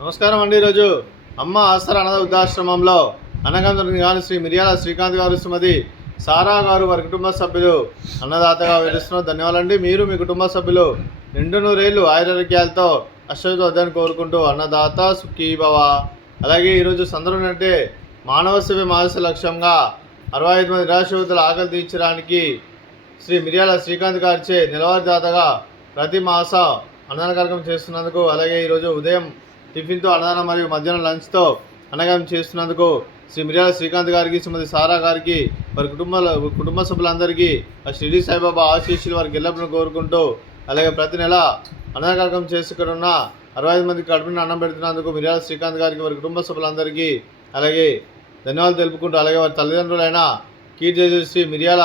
నమస్కారం అండి. ఈరోజు అమ్మ ఆసరా అనాథ వృద్ధాశ్రమంలో అన్నగంధుని గారు శ్రీ మిర్యాల శ్రీకాంత్ గారు, శ్రీమతి సారా గారు వారి కుటుంబ సభ్యులు అన్నదాతగా వివరిస్తున్నారు. ధన్యవాదాలండి. మీరు మీ కుటుంబ సభ్యులు నిండు నూరేళ్లు ఆయురారోగ్యాలతో అశ్వత వద్దని కోరుకుంటూ అన్నదాత సుఖీభవ. అలాగే ఈరోజు సందర్భం అంటే మానవ సేవ మానస లక్ష్యంగా 65 మంది నిరాశ్రతుల ఆకలి తీర్చడానికి శ్రీ మిర్యాల శ్రీకాంత్ గారిచే నెలవారీదాతగా ప్రతి మాసం అన్నదాన కార్యక్రమం చేస్తున్నందుకు, అలాగే ఈరోజు ఉదయం టిఫిన్తో అన్నదానం మరియు మధ్యాహ్నం లంచ్తో అన్నదానం చేస్తున్నందుకు శ్రీ మిర్యాల శ్రీకాంత్ గారికి, శ్రీమతి సారా గారికి, వారి కుటుంబ సభ్యులందరికీ ఆ షిరిడి సాయిబాబా ఆశీస్సులు వారికి ఎల్లప్పుడూ కోరుకుంటూ, అలాగే ప్రతి నెల అన్నదాన కార్యక్రమం చేసి ఇక్కడ ఉన్న 65 మందికి కడుపున అన్నం పెడుతున్నందుకు మిర్యాల శ్రీకాంత్ గారికి, వారి కుటుంబ సభ్యులందరికీ అలాగే ధన్యవాదాలు తెలుపుకుంటూ, అలాగే వారి తల్లిదండ్రులైన కీర్తిశ్రీ మిర్యాల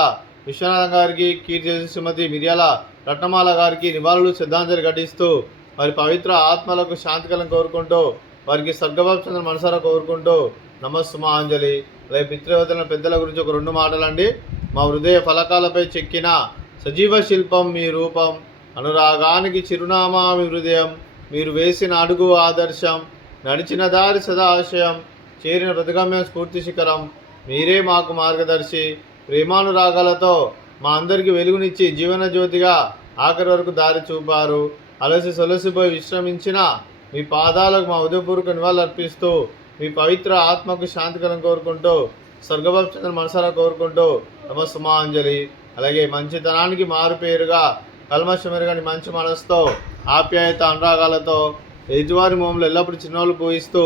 విశ్వనాథం గారికి, కీర్తిశ్రీ శ్రీమతి మిర్యాల రత్నమాల గారికి నివాళులు శ్రద్ధాంజలి ఘటిస్తూ, వారి పవిత్ర ఆత్మలకు శాంతికలను కోరుకుంటూ, వారికి స్వర్గభావం మనసారా కోరుకుంటూ నమస్సుమాంజలి. అలాగే పితృదేవతల పెద్దల గురించి ఒక 2 మాటలండి. మా హృదయ ఫలకాలపై చెక్కిన సజీవ శిల్పం మీ రూపం, అనురాగానికి చిరునామా మీ హృదయం, మీరు వేసిన అడుగు ఆదర్శం, నడిచిన దారి సదా ఆశయం, చేరిన ప్రతిగమ్యం స్ఫూర్తి శిఖరం, మీరే మాకు మార్గదర్శి. ప్రేమానురాగాలతో మా అందరికీ వెలుగునిచ్చి జీవన జ్యోతిగా ఆఖరి వరకు దారి చూపారు. అలసి సొలసిపోయి విశ్రమించిన మీ పాదాలకు మా ఉదయపూర్వక నివాళులు అర్పిస్తూ, మీ పవిత్ర ఆత్మకు శాంతికరం కోరుకుంటూ, స్వర్గభావం మనసారా కోరుకుంటూ నమస్సుమాంజలి. అలాగే మంచితనానికి మారుపేరుగా కల్మషమెరుగని మంచి మనసుతో ఆప్యాయత అనురాగాలతో ఎదుటివారి మోములు ఎల్లప్పుడూ చిన్నోళ్ళు పూయిస్తూ,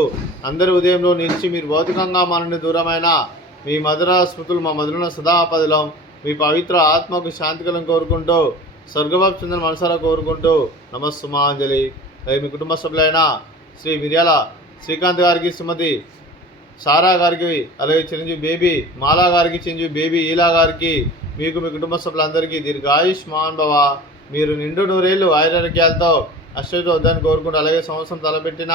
అందరి ఉదయంలో నిలిచి మీరు భౌతికంగా మన నుండి దూరమైన మీ మధుర స్మృతులు మా మధురన సదాపదిలం. మీ పవిత్ర ఆత్మకు శాంతికరం కోరుకుంటూ, స్వర్గభావం మనసారా కోరుకుంటూ నమస్సుమాంజలి. అలాగే మీ కుటుంబ సభ్యులైన శ్రీ మిర్యాల శ్రీకాంత్ గారికి, శ్రీమతి సారా గారికి, అలాగే చిరంజీవి బేబీ మాలా గారికి, చిరంజీవి బేబీ ఈలా గారికి, మీకు మీ కుటుంబ సభ్యులందరికీ దీర్ఘాయుష్మాన్ భవ. మీరు నిండు నూరేళ్లు ఆయురారోగ్యాలతో అశ్వత వద్దని కోరుకుంటూ, అలాగే సంవత్సరం తలపెట్టిన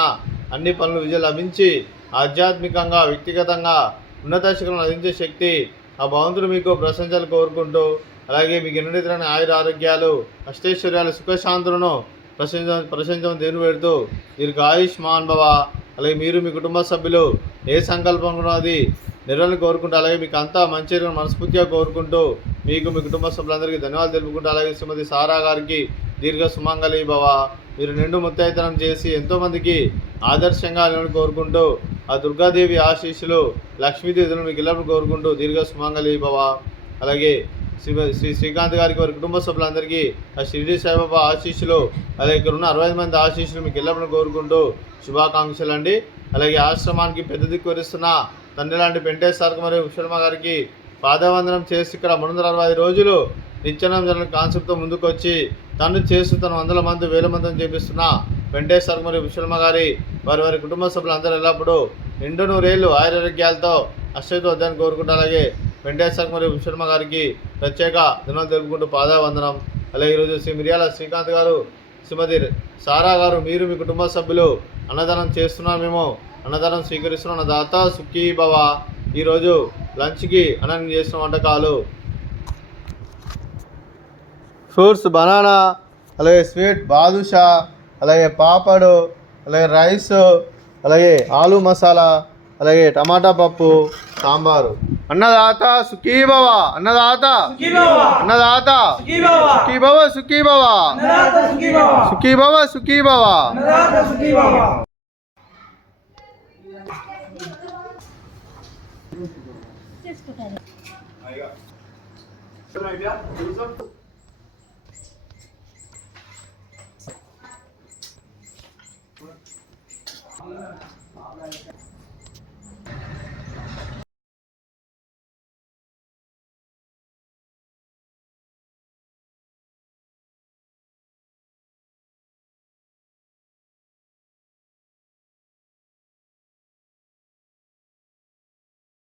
అన్ని పనులు విజయం లభించి ఆధ్యాత్మికంగా వ్యక్తిగతంగా ఉన్నత శిఖరం అందించే శక్తి ఆ భగవంతుడు మీకు ప్రశంసలు కోరుకుంటూ, అలాగే మీకు ఎన్నితరమైన ఆయుర ఆరోగ్యాలు అష్టైశ్వర్యాలు సుఖశాంతులను ప్రశంసను దేవుని పెడుతూ దీర్ఘాయుష్మాన్ భవ. అలాగే మీరు మీ కుటుంబ సభ్యులు ఏ సంకల్పం అది నెరవేర్ని కోరుకుంటూ, అలాగే మీకు అంతా మంచి మనస్ఫూర్తిగా కోరుకుంటూ, మీకు మీ కుటుంబ సభ్యులందరికీ ధన్యవాదాలు తెలుపుకుంటూ, అలాగే శ్రీమతి సారా గారికి దీర్ఘ సుమంగళి భవ. మీరు నిండు ముత్తైతనం చేసి ఎంతోమందికి ఆదర్శంగా కోరుకుంటూ, ఆ దుర్గాదేవి ఆశీస్సులు లక్ష్మీదేవులు మీకు ఎల్లప్పుడూ కోరుకుంటూ దీర్ఘ సుమంగళి భవ. అలాగే శ్రీ శ్రీకాంత్ గారికి, వారి కుటుంబ సభ్యులందరికీ ఆ షిరిడి సాయిబాబా ఆశీస్సులు, అలాగే ఇక్కడ ఉన్న 65 మంది ఆశీస్సులు మీకు ఎల్లప్పుడూ కోరుకుంటూ శుభాకాంక్షలు అండి. అలాగే ఆశ్రమానికి పెద్ద దిక్కు వరిస్తున్న తండ్రి లాంటి వెంకటేశ్వర మరియు విశ్వమ్మ గారికి పాదవందనం చేసి ఇక్కడ 365 రోజులు నిత్యానం జరిగిన కాన్సెప్ట్తో ముందుకు వచ్చి తండ్రి చేస్తూ తన 100 మంది 1000 మందిని చేపిస్తున్న వెంకటేశ్వర మరియు విశ్వమ్మ గారి వారి కుటుంబ సభ్యులందరూ ఎల్లప్పుడూ నిండు నూరేళ్లు ఆయురారోగ్యాలతో అశ్వత వద్దని కోరుకుంటూ, అలాగే వెంకటేశ్వర మరియు విశ్వమ్మ గారికి ప్రత్యేక ధన్యవాదాలు తెలుపుకుంటూ పాదావందనం. అలాగే ఈరోజు శ్రీ మిర్యాల శ్రీకాంత్ గారు, శ్రీమతి సారా గారు, మీరు మీ కుటుంబ సభ్యులు అన్నదానం చేస్తున్నాం, మేము అన్నదానం స్వీకరిస్తున్నాం. దాత సుఖీ భవ. ఈరోజు లంచ్కి అన్నం చేసిన వంటకాలు ఫ్రూట్స్ బనానా, అలాగే స్వీట్ బాదుషా, అలాగే పాపడు, అలాగే రైస్, అలాగే ఆలు మసాలా, అలాగే టమాటా పప్పు, సాంబారు. అన్నదాత సుఖీభవ, అన్నదాత అన్నదాత సుఖీభవ, సుఖీభవ సుఖీభవ, సుఖీభవ.